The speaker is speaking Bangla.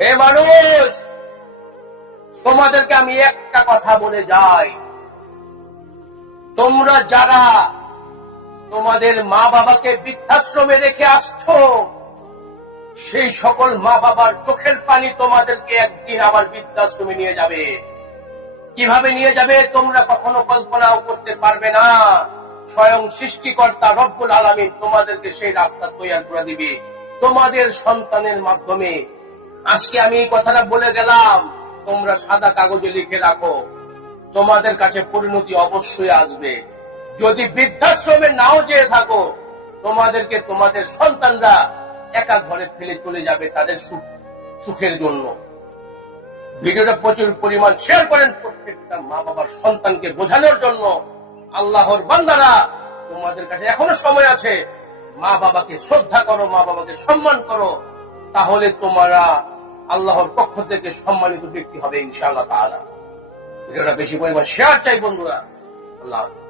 হে মানুষ, তোমাদেরকে আমি একটা কথা বলে যাই, তোমরা যারা তোমাদের মা বাবাকে বৃদ্ধাশ্রমে রেখে আসছো, সেই সকল মা বাবার চোখের পানি তোমাদেরকে একদিন আবার বৃদ্ধাশ্রমে নিয়ে যাবে। কিভাবে নিয়ে যাবে তোমরা কখনো কল্পনাও করতে পারবে না। স্বয়ং সৃষ্টিকর্তা রব্বুল আলামিন তোমাদেরকে সেই রাস্তা তৈরি করে দিবে তোমাদের সন্তানের মাধ্যমে। আজকে আমি এই কথাটা বলে গেলাম, তোমরা সাদা কাগজে লিখে রাখো, তোমাদের কাছে পরিণতি অবশ্যই আসবে। যদি বৃদ্ধাশ্রমে নাও যেয়ে থাকো, তোমাদেরকে তোমাদের সন্তানরা একা ঘরে ফেলে চলে যাবে তাদের সুখের জন্য। ভিডিওটা প্রচুর পরিমাণ শেয়ার করেন প্রত্যেকটা মা বাবার সন্তানকে বোঝানোর জন্য। আল্লাহর বান্দারা, তোমাদের কাছে এখনো সময় আছে, মা বাবাকে শ্রদ্ধা করো, মা বাবাকে সম্মান করো, তাহলে তোমরা আল্লাহর পক্ষ থেকে সম্মানিত ব্যক্তি হবে ইনশাআল্লাহ তাআলা। ভিডিওটা বেশি পরিমাণ শেয়ার চাই বন্ধুরা। আল্লাহ।